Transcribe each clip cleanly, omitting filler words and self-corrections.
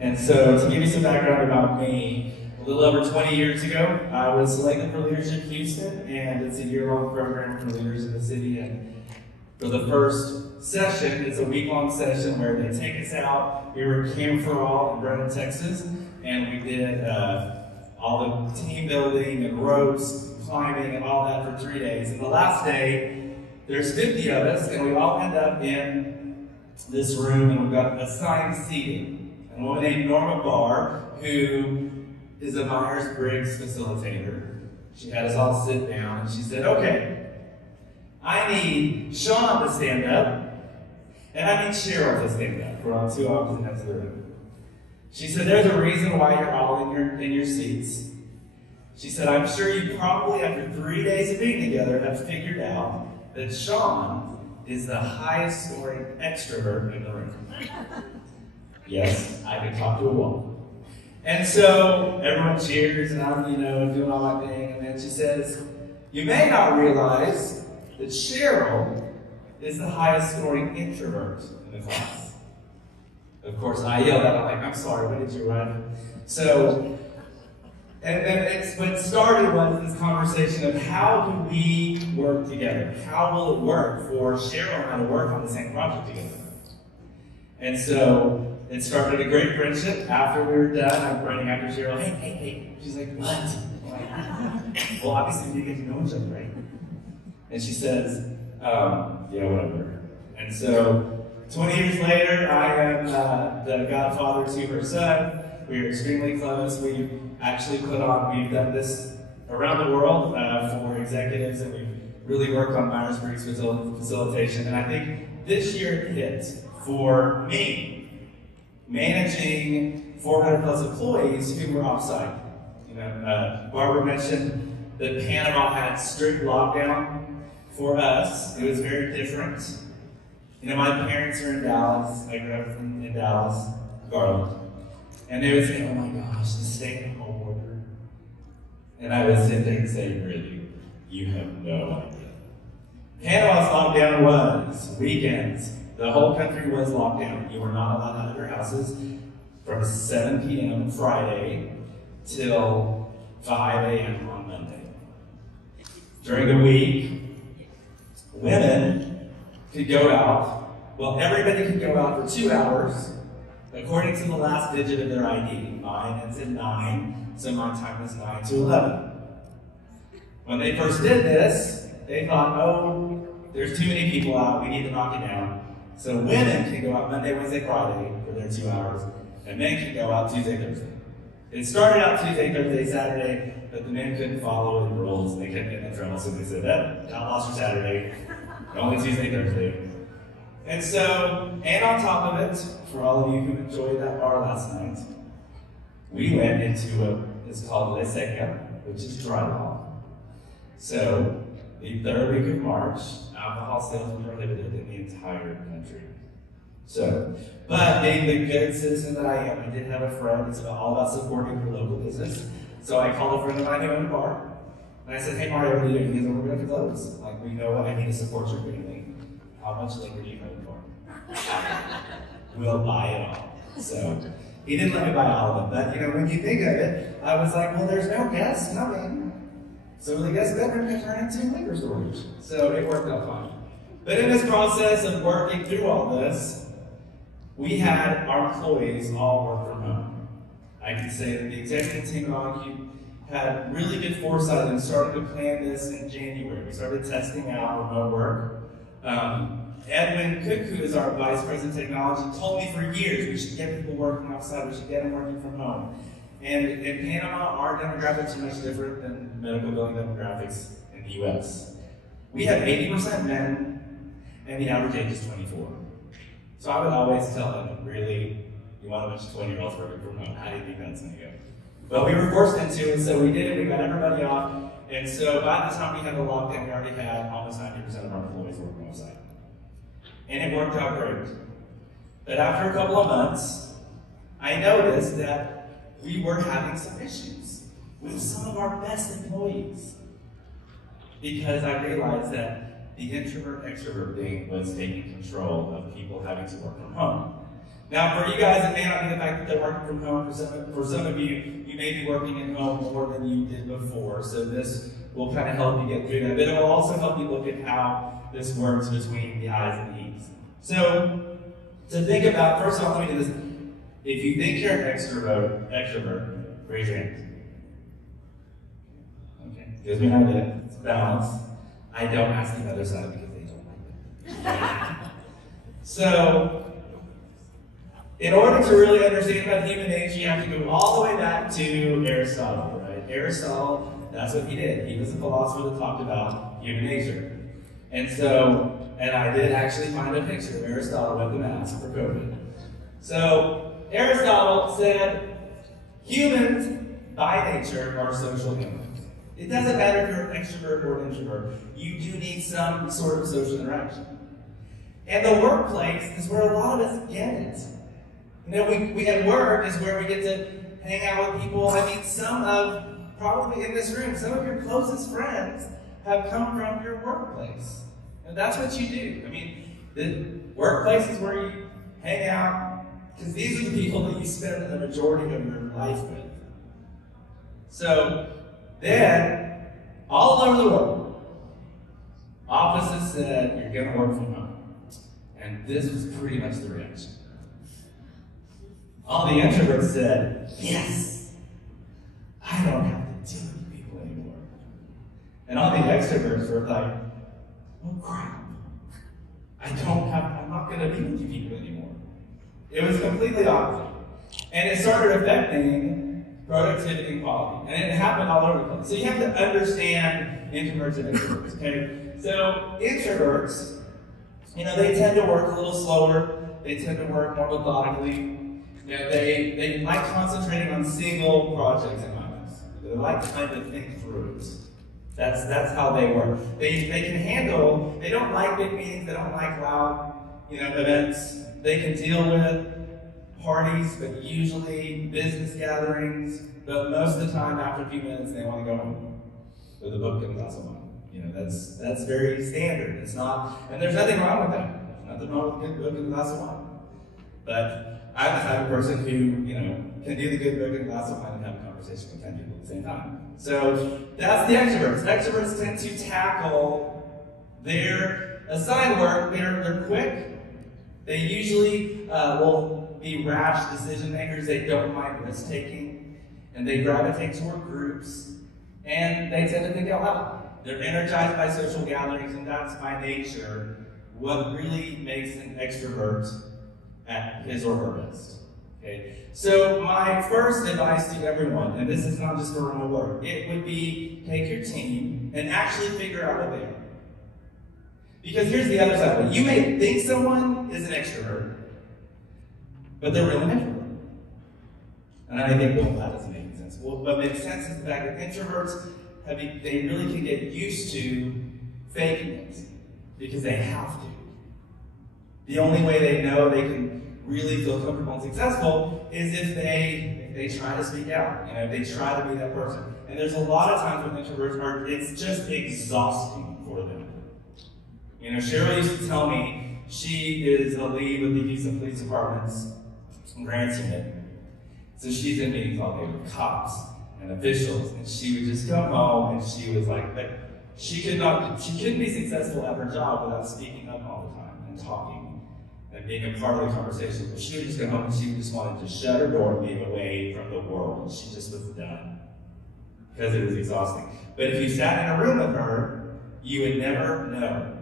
And so, to give you some background about me, a little over 20 years ago, I was selected for Leadership Houston, and it's a year-long program for leaders in the city. And for the first session, it's a week-long session where they take us out. We were at Camp for All in Brennan, Texas, and we did all the team building and ropes, climbing, and all that for 3 days. And the last day, there's 50 of us, and we all end up in this room, and we've got assigned seating. A woman named Norma Barr, who is a Myers-Briggs facilitator. She had us all sit down, and she said, okay, I need Sean to stand up, and I need Cheryl to stand up. We're on two opposite ends of the room. She said, there's a reason why you're all in your seats. She said, I'm sure you probably, after 3 days of being together, have figured out that Sean is the highest scoring extrovert in the room. Yes, I could talk to a wall. And so everyone cheers, and I'm, doing all my thing. And then she says, you may not realize that Cheryl is the highest scoring introvert in the class. Of course, I yelled out, I'm sorry, what did you write? So, and what started was this conversation of how do we work together? How will it work for Cheryl and I to work on the same project together? And so, it started a great friendship. After we were done, I'm running after Cheryl. Hey. She's like, what? I'm like, well, obviously we get to know each other, right? And she says, yeah, whatever. And so, 20 years later, I am the godfather to her son. We are extremely close. We've done this around the world for executives, and we've really worked on Myers-Briggs facilitation. And I think this year it hit for me, managing 400 plus employees who were off-site. Barbara mentioned that Panama had strict lockdown. For us, it was very different. My parents are in Dallas. I grew up in Dallas, Garland. And they would say, oh my gosh, the stay-at-home order. And I would sit there and say, really? You have no idea. Panama's lockdown was weekends. The whole country was locked down. You were not allowed out of your houses from 7 p.m. Friday till 5 a.m. on Monday. During the week, women could go out. Well, everybody could go out for 2 hours according to the last digit of their ID. Mine ends in 9, so my time was 9 to 11. When they first did this, they thought, oh, there's too many people out, we need to knock it down. So women can go out Monday, Wednesday, Friday for their 2 hours, and men can go out Tuesday, Thursday. It started out Tuesday, Thursday, Saturday, but the men couldn't follow the rules. They kept getting in trouble, so they said, y'all lost your Saturday, only Tuesday, Thursday. And so, and on top of it, for all of you who enjoyed that bar last night, we went into it's called Les Seca, which is dry law. So, the third week of March, alcohol sales were prohibited in the entire country. So, but being the good citizen that I am, I did have a friend. It's all about supporting your local business. So I called a friend of mine who owned a bar, and I said, hey Mario, what are you doing? He goes, we're going to close. Like, we know what I need to support your family. How much liquor do you own for? We'll buy it all. So he didn't let me buy all of them, but when you think of it, I was like, well, there's no guests coming. So the guest bedroom can turn into liquor storage. So it worked out fine. But in this process of working through all this, we had our employees all work from home. I can say that the executive team at OnCube had really good foresight and started to plan this in January. We started testing out remote work. Edwin Cook, who is our vice president of technology, told me for years we should get people working outside, we should get them working from home. And in Panama, our demographics are much different than medical billing demographics in the US. We have 80% men, and the average age is 24. So I would always tell them, really, you want a bunch of 20-year-olds working from home, how do you think that's going to go? But we were forced into it, so we did it, we got everybody off, and so by the time we had the lockdown, we already had almost 90% of our employees working on site. And it worked out great. But after a couple of months, I noticed that we were having some issues with some of our best employees. Because I realized that the introvert-extrovert thing was taking control of people having to work from home. Now, for you guys, it may not be the fact that they're working from home. For some of you, you may be working at home more than you did before. So this will kind of help you get through that. But it will also help you look at how this works between the I's and E's. So to think about, first of all, let me do this. If you think you're an extrovert, raise your hand. Okay, gives me an idea. It's balanced. I don't ask the other side because they don't like it. So, in order to really understand about human nature, you have to go all the way back to Aristotle, right? Aristotle, that's what he did. He was a philosopher that talked about human nature. And I did actually find a picture of Aristotle with the mask for COVID. So, Aristotle said, humans, by nature, are social animals. It doesn't matter if you're an extrovert or an introvert. You do need some sort of social interaction. And the workplace is where a lot of us get it. You know, we at work is where we get to hang out with people. I mean, probably in this room, some of your closest friends have come from your workplace. And that's what you do. I mean, the workplace is where you hang out, because these are the people that you spend the majority of your life with. So, then, all over the world, offices said, you're going to work from home. And this was pretty much the reaction. All the introverts said, yes, I don't have to deal with people anymore. And all the extroverts were like, oh crap, I'm not going to be with you people anymore. It was completely opposite. And it started affecting productivity and quality. And it happened all over the place. So you have to understand introverts and extroverts, okay? So introverts, you know, they tend to work a little slower. They tend to work more methodically. You know, they like concentrating on single projects in lives. They like to kind of think through it. That's how they work. They can handle, they don't like big meetings, they don't like loud, events. They can deal with parties, but usually business gatherings, but most of the time after a few minutes they want to go home with a book and a glass of wine. That's very standard. It's not, and there's nothing wrong with that. There's nothing wrong with a good book and a glass of wine. But I'm the type of person who, can do the good book and a glass of wine and have a conversation with 10 people at the same time. So that's the extroverts. Extroverts tend to tackle their assigned work. They're quick. They usually will be rash decision makers. They don't mind risk taking, and they gravitate toward groups, and they tend to think out loud. They're energized by social gatherings, and that's by nature what really makes an extrovert at his or her best. Okay? So my first advice to everyone, and this is not just for remote work, it would be take your team and actually figure out what they are. Because here's the other side of it. You may think someone is an extrovert, but they're really an introvert. And I think, well, that doesn't make any sense. Well, what makes sense is the fact that introverts, they really can get used to faking it because they have to. The only way they know they can really feel comfortable and successful is if they try to speak out. If they try to be that person. And there's a lot of times when introverts it's just exhausting for them. Cheryl used to tell me she is a lead with the Houston Police Department's grants unit. So she's in meetings all day with cops and officials, and she would just come home and she was like, but she couldn't be successful at her job without speaking up all the time and talking and being a part of the conversation. But she would just go home and she just wanted to shut her door and be away from the world. She just was done because it was exhausting. But if you sat in a room with her, you would never know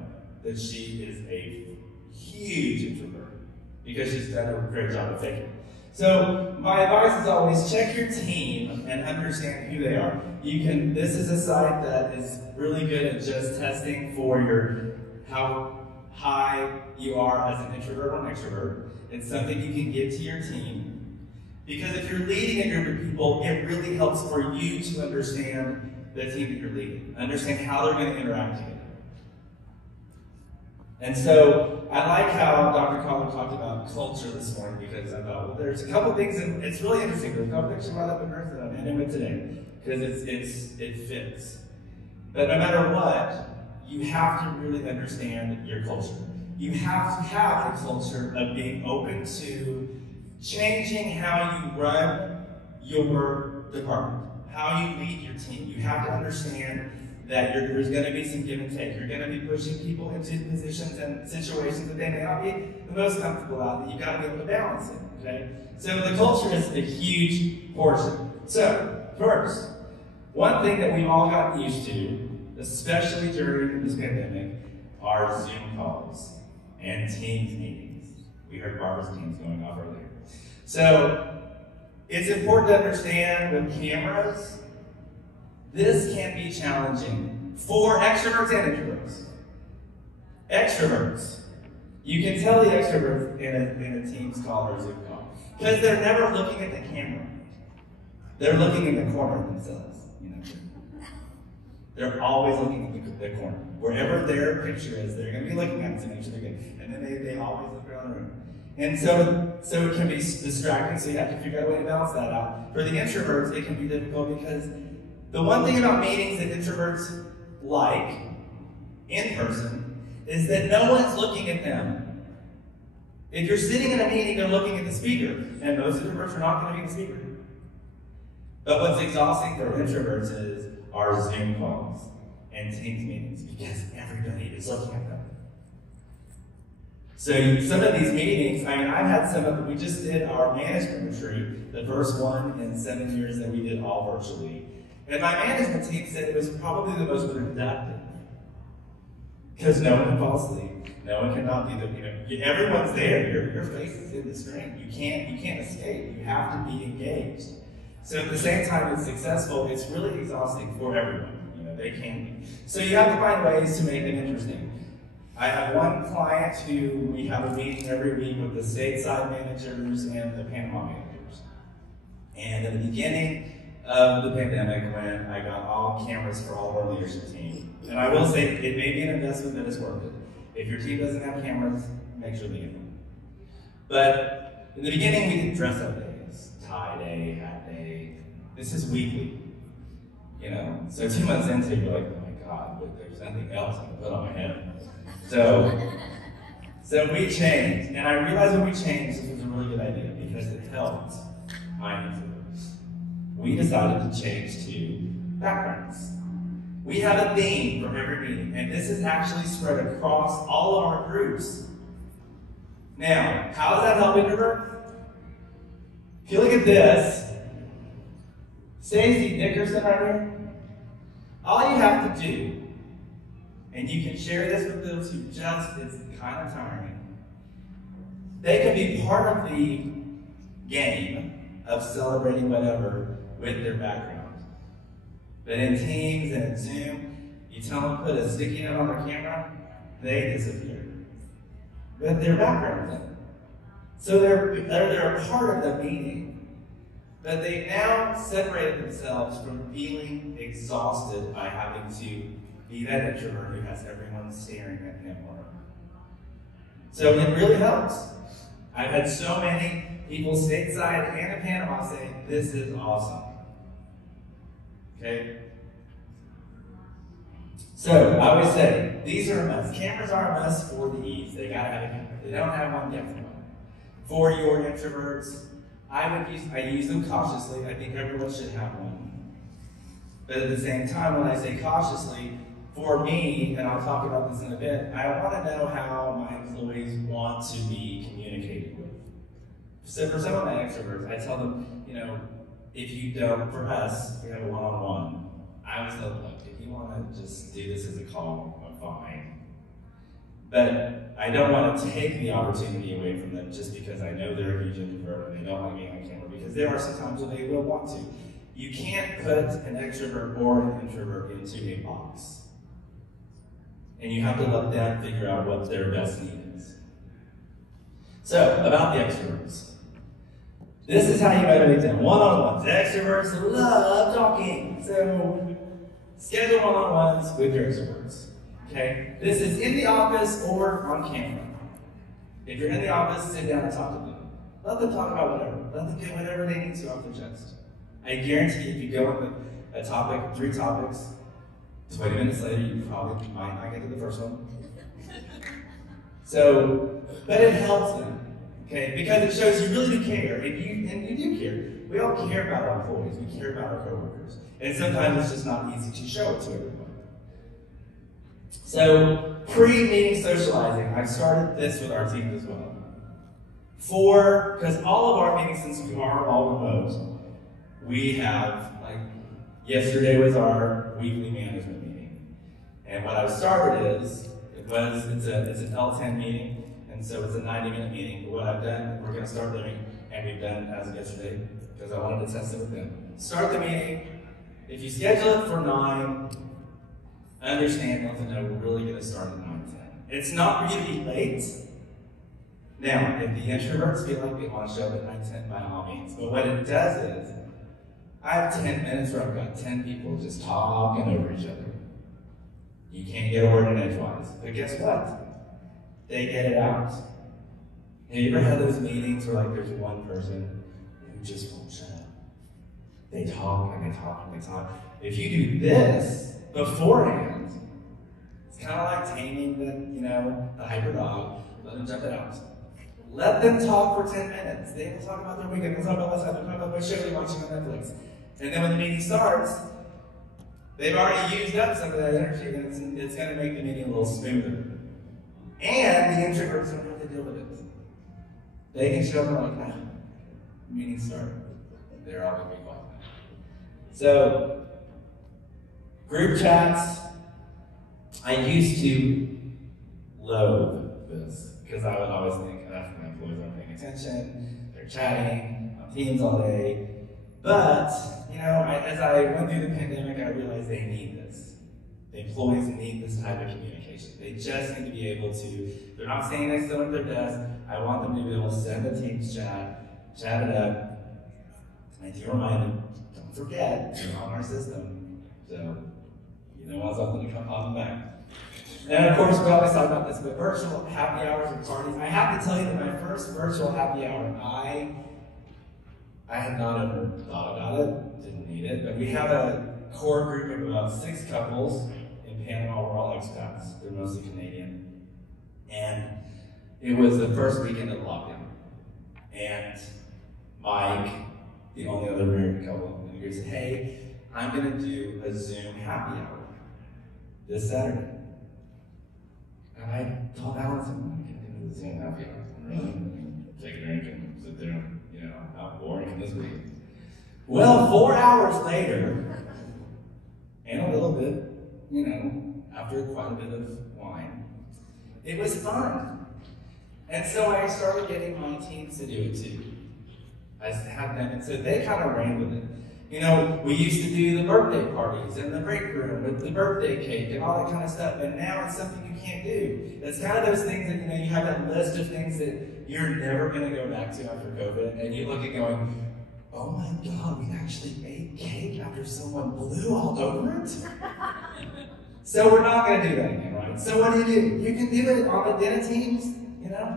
that she is a huge introvert because she's done a great job of faking. So my advice is always check your team and understand who they are. This is a site that is really good at just testing for how high you are as an introvert or an extrovert. It's something you can give to your team. Because if you're leading a group of people, it really helps for you to understand the team that you're leading. Understand how they're going to interact together. And so, I like how Dr. Collar talked about culture this morning because I thought, well, there's a couple things, and it's really interesting. There's a couple things she brought up in hers that I'm ending with today because it fits. But no matter what, you have to really understand your culture. you have to have a culture of being open to changing how you run your department, how you lead your team. You have to understand that there's going to be some give and take. You're going to be pushing people into positions and situations that they may not be the most comfortable at, that you've got to be able to balance it, okay? So the culture is a huge portion. So, first, one thing that we've all gotten used to, especially during this pandemic, are Zoom calls and Teams meetings. We heard Barbara's Teams going off earlier. So, it's important to understand with cameras, this can be challenging for extroverts and introverts. Extroverts. You can tell the extroverts in a Teams call or a Zoom call because they're never looking at the camera. They're looking in the corner of themselves. You know? They're always looking at the corner. Wherever their picture is, they're going to be looking at it to make sure they're good. And then they always look around the room. And so it can be distracting, so you have to figure out a way to balance that out. For the introverts, it can be difficult because the one thing about meetings that introverts like in person is that no one's looking at them. If you're sitting in a meeting, they're looking at the speaker, and most introverts are not going to be the speaker. But what's exhausting for introverts is our Zoom calls and Teams meetings because everybody is looking at them. So some of these meetings, I mean, I've had some of them. We just did our management retreat, the first one in 7 years that we did all virtually. And my management team said it was probably the most productive. Because no one can fall asleep. No one cannot be the, everyone's there. Your face is in the screen. You can't escape. You have to be engaged. So at the same time it's successful, it's really exhausting for everyone. You know, they can be. So you have to find ways to make it interesting. I have one client who we have a meeting every week with the stateside managers and the Panama managers. And in the beginning of the pandemic, when I got all cameras for all of our leadership team, and I will say it may be an investment that is worth it. If your team doesn't have cameras, make sure they get them. But in the beginning, we did dress-up days, tie day, hat day. This is weekly, you know. So 2 months into, you're like, oh my God, but there's nothing else I can put on my head. So we changed, and I realized when we changed, this was a really good idea because it helped my introverts. We decided to change to backgrounds. We have a theme for every meeting, and this is actually spread across all of our groups. Now, how does that help introvert? If you look at this, Stacy Dickerson right here, all you have to do, and you can share this with those who just, it's kind of tiring, they can be part of the game of celebrating whatever with their background. But in Teams and in Zoom, you tell them to put a sticky note on their camera, they disappear. But their background's in it. So they're a part of the meeting. But they now separated themselves from feeling exhausted by having to be that introvert who has everyone staring at him or her. So it really helps. I've had so many people stateside and in Panama say, this is awesome. Okay? So, I always say, these are a must. Cameras are a must for the E's. They gotta have a camera. If they don't have one, get one. For your introverts, I use them cautiously. I think everyone should have one. But at the same time, when I say cautiously, for me, and I'll talk about this in a bit, I want to know how my employees want to be communicated with. So for some of my extroverts, I tell them, you know, if you don't, for us, we have a one-on-one. I always tell them, look, if you want to just do this as a call, I'm fine. But I don't want to take the opportunity away from them just because I know they're a huge introvert and they don't like being on camera, because there are some times when they will want to. You can't put an extrovert or an introvert into a box. And you have to let them figure out what their best need is. So, about the extroverts. This is how you motivate them. One-on-ones. Extroverts love talking. So, schedule one-on-ones with your extroverts. Okay? This is in the office or on camera. If you're in the office, sit down and talk to them. Let them talk about whatever. Let them get whatever they need to off their chest. I guarantee if you go with a topic, 3 topics, 20 minutes later, you probably might not get to the first one. So, but it helps them, okay? Because it shows you really do care, and you do care. We all care about our employees, we care about our coworkers. And sometimes it's just not easy to show it to everyone. So, pre-meeting socializing, I've started this with our team as well. Because all of our meetings, since we are all remote, we have, like, yesterday was our weekly management meeting. And what I've started is, it's an L10 meeting, and so it's a 90-minute meeting. But what I've done, we're going to start doing, and we've done as of yesterday, because I wanted to test it with them. Start the meeting. If you schedule it for 9, understand, let them know we're really going to start at 9:10. It's not for you to be late. Now, if the introverts feel like they want to show up at 9:10, by all means. But what it does is, I have 10 minutes where I've got 10 people just talking over each other. You can't get a word in edgewise. But guess what? They get it out. Have you ever had those meetings where, like, there's one person who just won't shut up? They talk and they talk and they talk. If you do this beforehand, it's kind of like taming the hyper dog. Let them jump it out. Let them talk for 10 minutes. They will talk about their weekend. They'll talk about what's happening. They'll talk about what show they're watching on Netflix. And then when the meeting starts, they've already used up some of that energy, and it's going to make the meeting a little smoother. And the introverts don't have to deal with it. They can show up like, meeting started. They're all going to be quiet. So, group chats. I used to loathe this because I would always think, my employees aren't paying attention, they're chatting on Teams all day. But, as I went through the pandemic, I realized they need this. The employees need this type of communication. They just need to be able to, they're not standing next to them at their desk. I want them to be able to send a Teams chat it up, and to remind them, don't forget, you're on our system. So, want something to come on back. And of course, we always talk about this, but virtual happy hours and parties. I have to tell you that my first virtual happy hour, I had not ever thought about it, didn't need it, but we have a core group of about 6 couples in Panama. We're all expats. They're mostly Canadian. And it was the first weekend of lockdown. And Mike, the only other married couple, he said, hey, I'm going to do a Zoom happy hour this Saturday. And I told Allison, I can't do the Zoom happy hour. Really? Take a drink and sit there, how boring can this be? Well, 4 hours later, and a little bit, after quite a bit of wine, it was fun. And so I started getting my teams to do it too. I had them, and so they kind of ran with it. We used to do the birthday parties in the break room with the birthday cake and all that kind of stuff, and now it's something you can't do. It's kind of those things that, you have that list of things that you're never going to go back to after COVID, and you look at going, oh my God, we actually ate cake after someone blew all over it? So we're not going to do that again, right? So what do? You can do it on the dinner teams,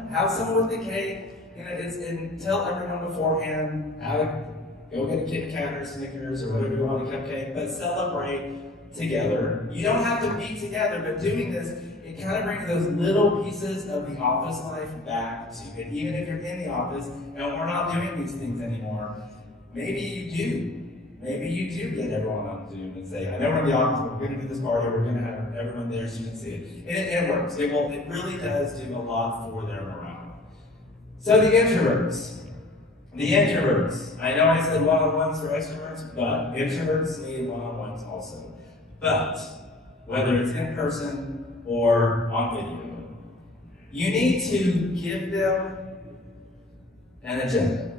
have someone with the cake, and tell everyone beforehand, go get a Kit Kat or Snickers or whatever you want, a cupcake, but celebrate together. You don't have to be together, but doing this, it kind of brings those little pieces of the office life back to it. Even if you're in the office and we're not doing these things anymore, maybe you do. Maybe you do get everyone on Zoom and say, I know we're in the office, but we're going to do this party, we're going to have everyone there so you can see it. And it works. It really does do a lot for their morale. So the introverts. The introverts. I know I said one-on-ones for extroverts, but introverts need one-on-ones also. But whether it's in person or on video, you need to give them an agenda.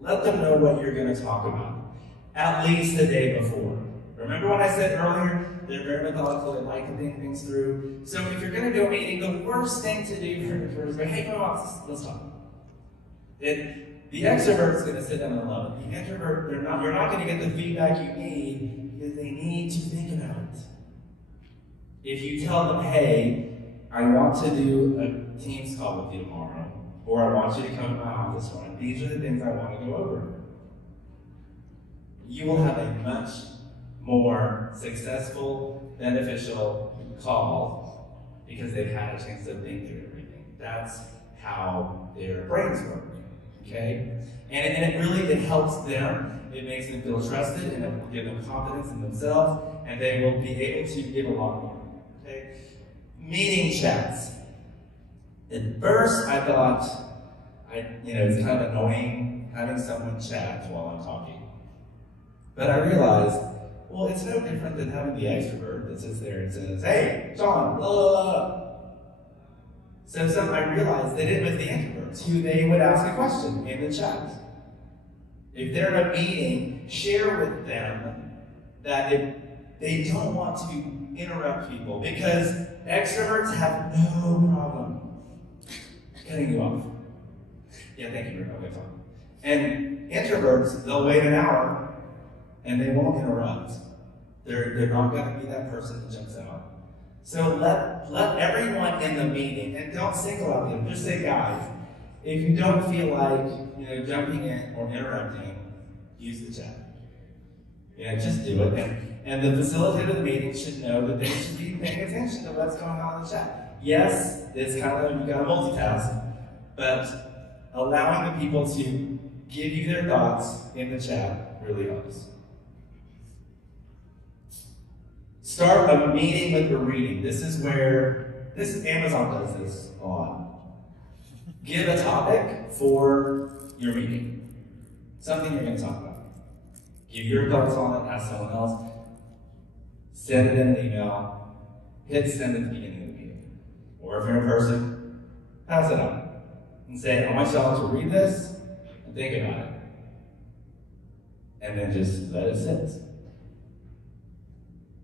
Let them know what you're going to talk about, at least the day before. Remember what I said earlier? They're very methodical, they like to think things through. So if you're going to do a meeting, the worst thing to do is go, hey, come on, let's talk. The extrovert's going to sit down and love it. The introvert, you're not going to get the feedback you need because they need to think about it. If you tell them, hey, I want to do a Teams call with you tomorrow, or I want you to come to my office tomorrow, these are the things I want to go over, you will have a much more successful, beneficial call because they've had a chance to think through everything. That's how their brains work, okay? And it really helps them. It makes them feel trusted, and it will give them confidence in themselves, and they will be able to give a lot more, okay? Meeting chats. At first, I thought, it's kind of annoying having someone chat while I'm talking. But I realized, well, it's no different than having the extrovert that sits there and says, hey, John, blah, blah, blah. So I realized that it was the introverts who they would ask a question in the chat. If they're in a meeting, share with them that if they don't want to interrupt people, because extroverts have no problem cutting you off. Yeah, thank you, okay, fine. And introverts, they'll wait an hour and they won't interrupt. They're not going to be that person that jumps out. So let everyone in the meeting, and don't single out them, just say, guys, if you don't feel like jumping in or interrupting, use the chat. Just do it. And the facilitator of the meeting should know that they should be paying attention to what's going on in the chat. Yes, it's kind of, you gotta multitask, but allowing the people to give you their thoughts in the chat really helps. Start a meeting with a reading. This is Amazon does this a lot. Give a topic for your meeting. Something you're going to talk about. Give your thoughts on it, ask someone else. Send it in an email. Hit send at the beginning of the meeting. Or if you're in person, pass it on. And say, I want y'all to read this and think about it. And then just let it sit.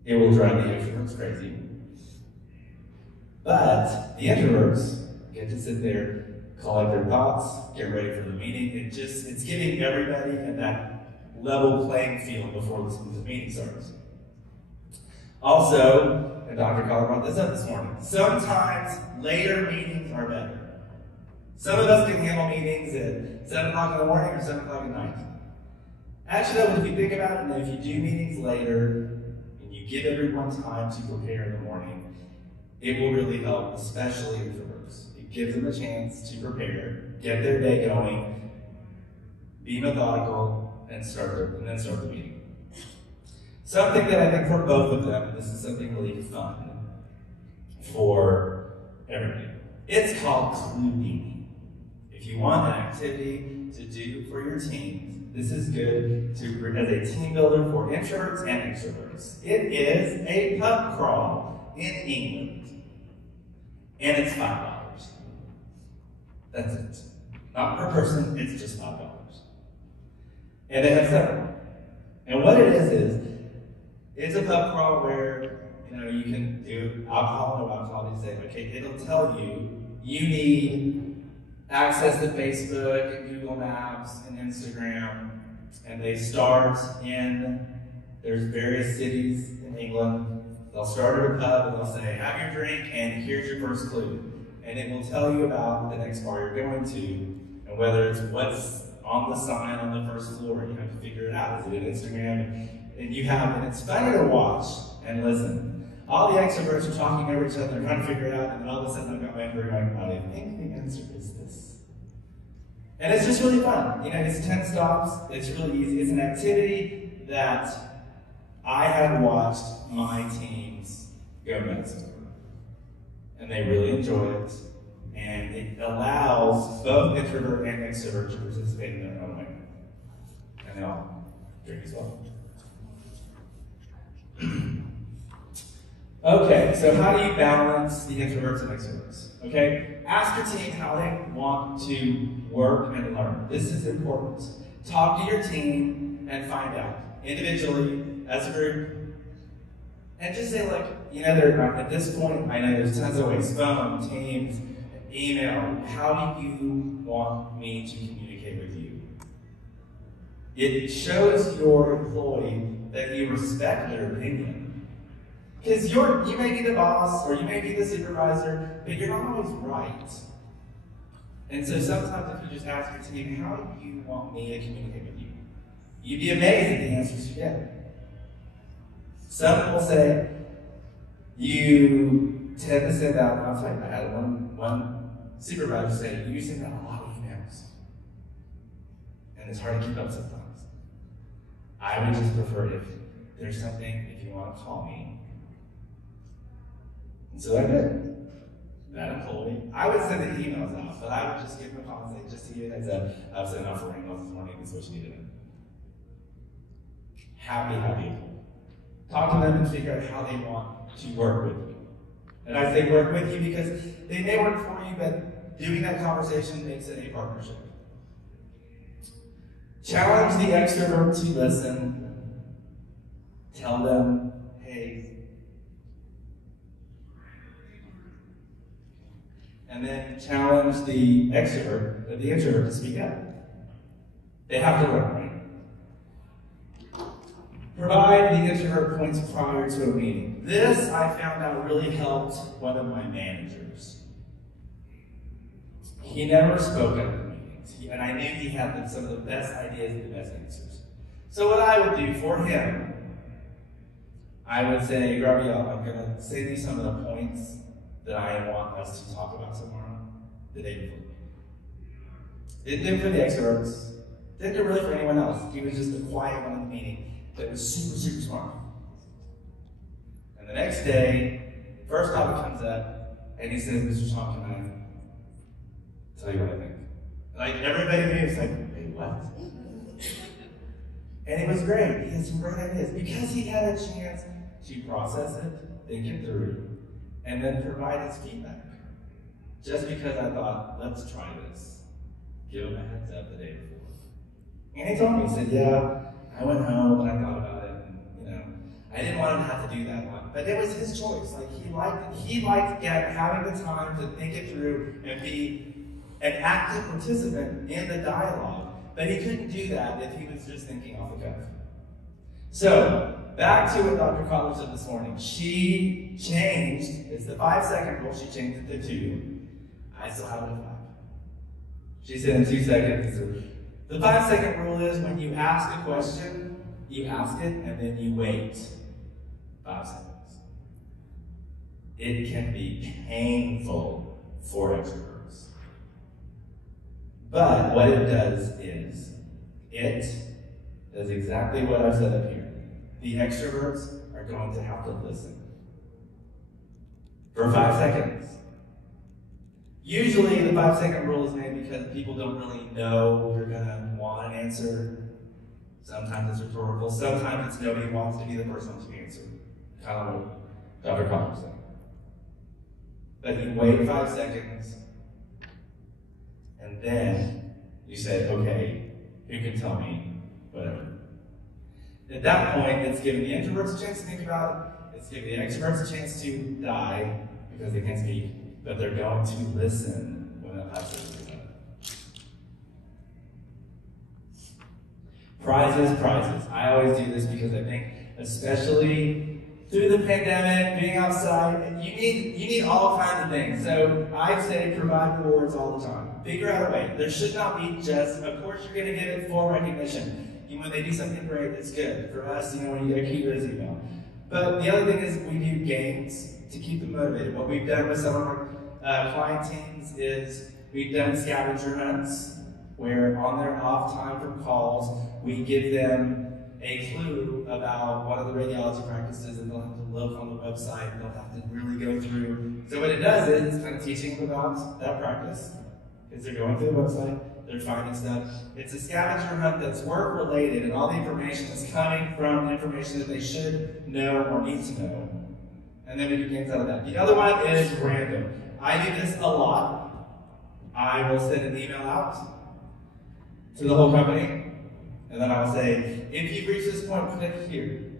It will drive the extroverts crazy. But the introverts get to sit there, collect their thoughts, get ready for the meeting. It's giving everybody at that level playing field before the meeting starts. Also, and Dr. Collar brought this up this morning, sometimes later meetings are better. Some of us can handle meetings at 7 o'clock in the morning or 7 o'clock at night. Actually, though, if you think about it, and if you do meetings later, give everyone time to prepare in the morning, it will really help, especially introverts. It gives them a chance to prepare, get their day going, be methodical, and then start the meeting. Something that I think for both of them, this is something really fun for everybody. It's called clubing. If you want an activity to do for your team, this is good as a team builder for introverts and extroverts. It is a pub crawl in England. And it's $5. That's it. Not per person, it's just $5. And they have several. And what it is it's a pub crawl where you can do alcohol and no alcohol. You say, okay, it'll tell you need access to Facebook and Google Maps and Instagram, and they start there's various cities in England. They'll start at a pub and they'll say, have your drink and here's your first clue. And it will tell you about the next bar you're going to, and whether it's what's on the sign on the first floor. You have to figure it out. Is it an Instagram? And it's funny to watch and listen. All the extroverts are talking over each other, trying to figure it out, and then all of a sudden I've got my introvert going, I think the answer is this. And it's just really fun. It's 10 stops, it's really easy. It's an activity that I have watched my teams go nuts over. And they really enjoy it. And it allows both introvert and extrovert to participate in their own way. And they all drink as well. Okay, so how do you balance the introverts and extroverts? Okay, ask your team how they want to work and learn. This is important. Talk to your team and find out, individually, as a group, and just say, at this point, I know there's tons of ways, phone, Teams, email. How do you want me to communicate with you? It shows your employee that you respect their opinion. Because you may be the boss, or you may be the supervisor, but you're not always right. And so sometimes if you just ask your team, how do you want me to communicate with you? You'd be amazed at the answers you get. Some will say, you tend to send out, I had one supervisors say, you send out a lot of emails. And it's hard to keep up sometimes. I would just prefer if there's something, if you want to call me. And so I did. That employee, I would send the emails out, but I would just give them a call and say, just to give you a heads up, I was sending out 4 emails this morning, this is what you need to know. Happy. Talk to them and figure out how they want to work with you. And I say work with you because they may work for you, but doing that conversation makes it a partnership. Challenge the extrovert to listen. Tell them, hey. And then challenge the extrovert, the introvert to speak up. They have to learn, right? Provide the introvert points prior to a meeting. This, I found out, really helped one of my managers. He never spoke at the meetings, and I knew he had some of the best ideas and the best answers. So what I would do for him, I would say, Gabrielle, I'm going to send you some of the points that I want us to talk about tomorrow, the day before. Didn't do it for the extroverts. Didn't do it really for anyone else. He was just the quiet one in the meeting that was super smart. And the next day, first topic comes up, and he says, Mr. Sean, can I tell you what I think? Like, everybody was like, wait, what? And it was great. He had some great ideas because he had a chance to process it, think it through, and then provide his feedback. Just because I thought, let's try this. Give him a heads up the day before. And he told me, he said, yeah, I went home and I thought about it, and I didn't want him to have to do that one. But it was his choice. Like he liked having the time to think it through and be an active participant in the dialogue. But he couldn't do that if he was just thinking off the cuff. So, back to what Dr. Collar said this morning. She changed, it's the 5-second rule, she changed it to 2. I still have it at 5. She said in 2 seconds. The 5-second rule is when you ask a question, you ask it and then you wait 5 seconds. It can be painful for extroverts. But what it does is, it does exactly what I've said up here. The extroverts are going to have to listen for 5 seconds. Usually the 5-second rule is made because people don't really know you're going to want an answer. Sometimes it's rhetorical. Sometimes it's nobody wants to be the person to answer. Kind of what Dr. Collar said. But you wait 5 seconds, and then you say, okay, who can tell me whatever. At that point, it's giving the introverts a chance to think about it. It's giving the extroverts a chance to die because they can't speak. But they're going to listen when that 5 seconds is up. Prizes. I always do this because I think, especially through the pandemic, being outside, you need all kinds of things. So I say provide rewards all the time. Figure out a way. There should not be just, of course you're going to give it full recognition. When they do something great, it's good. For us, when you get a keyword email. But the other thing is we do games to keep them motivated. What we've done with some of our client teams is we've done scavenger hunts where on their off time from calls, we give them a clue about one of the radiology practices, and they'll have to look on the website, and they'll have to really go through. So what it does is it's kind of teaching them about that practice, because they're going through the website, they're finding stuff. It's a scavenger hunt that's work related, and all the information is coming from information that they should know or need to know. And then we do games out of that. The other one is random. I do this a lot. I will send an email out to the whole company, and then I'll say, if you've reached this point, click here.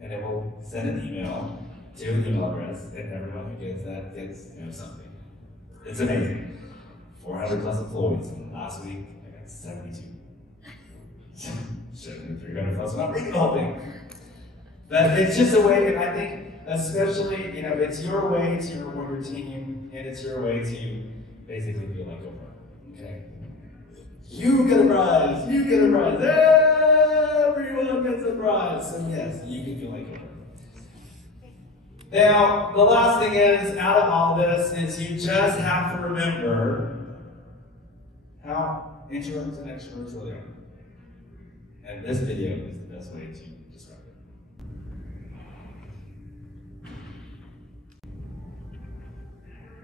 And it will send an email to an email address, and everyone who gets that gets something. It's amazing. 400 plus employees, and last week I got 72. 300 plus, I'm not reading the whole thing. But it's just a way, and I think especially, it's your way to reward your team, and it's your way to basically feel like Oprah, okay? You get a prize, you get a prize, everyone gets a prize. So yes, you can feel like Oprah. Now, the last thing is, out of all this, is you just have to remember how introverts and extroverts really are. And this video is the best way to describe it.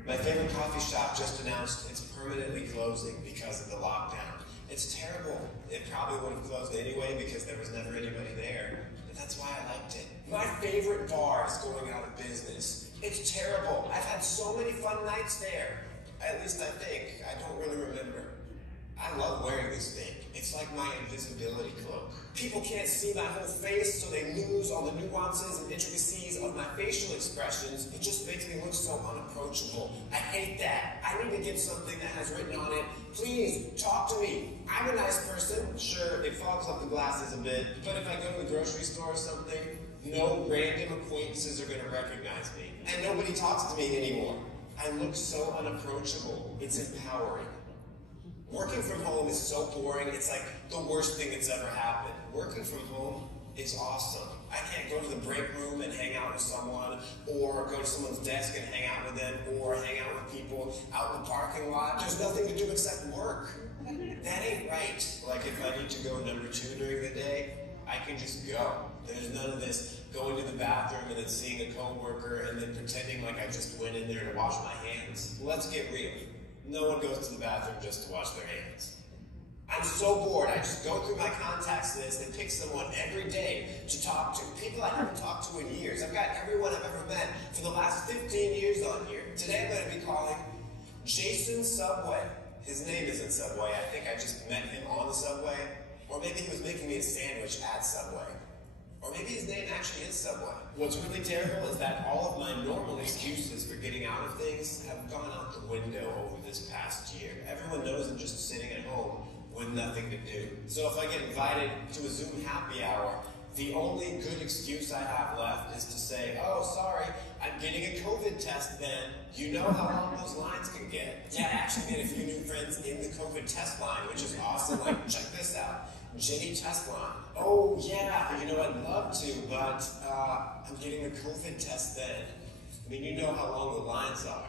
My favorite coffee shop just announced it's permanently closing because of the lockdown. It's terrible. It probably would have closed anyway because there was never anybody there. But that's why I liked it. My favorite bar is going out of business. It's terrible. I've had so many fun nights there. At least I think. I don't really remember. I love wearing this thing. It's like my invisibility cloak. People can't see my whole face, so they lose all the nuances and intricacies of my facial expressions. It just makes me look so unapproachable. I hate that. I need to get something that has written on it, please, talk to me. I'm a nice person. Sure, it fogs up the glasses a bit, but if I go to the grocery store or something, no random acquaintances are going to recognize me. And nobody talks to me anymore. I look so unapproachable. It's empowering. Working from home is so boring, it's like the worst thing that's ever happened. Working from home is awesome. I can't go to the break room and hang out with someone, or go to someone's desk and hang out with them, or hang out with people out in the parking lot. There's nothing to do except work. That ain't right. Like if I need to go number 2 during the day, I can just go. There's none of this going to the bathroom and then seeing a coworker and then pretending like I just went in there to wash my hands. Let's get real. No one goes to the bathroom just to wash their hands. I'm so bored, I just go through my contacts list and pick someone every day to talk to. People I haven't talked to in years. I've got everyone I've ever met for the last 15 years on here. Today I'm going to be calling Jason Subway. His name isn't Subway, I think I just met him on the subway. Or maybe he was making me a sandwich at Subway. Or maybe his name actually is Subway. What's really terrible is that all of my normal excuses for getting out of things have gone out the window over this past year. Everyone knows I'm just sitting at home with nothing to do. So if I get invited to a Zoom happy hour, the only good excuse I have left is to say, oh, sorry, I'm getting a COVID test then. You know how long those lines can get. Yeah, I actually made a few new friends in the COVID test line, which is awesome. Like, check this out. Jenny test line. Oh, yeah, you know, I'd love to, but I'm getting a COVID test then. I mean, you know how long the lines are.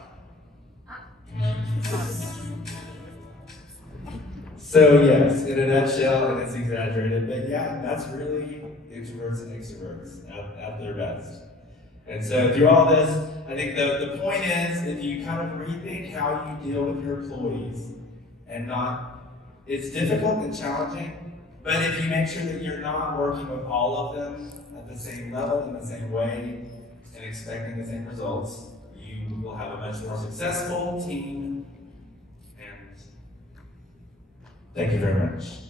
So yes, in a nutshell, and it's exaggerated, but yeah, that's really introverts and extroverts at their best. And so through all this, I think the point is, if you kind of rethink how you deal with your employees, and it's difficult and challenging, but if you make sure that you're not working with all of them at the same level, in the same way, and expecting the same results, you will have a much more successful team. And thank you very much.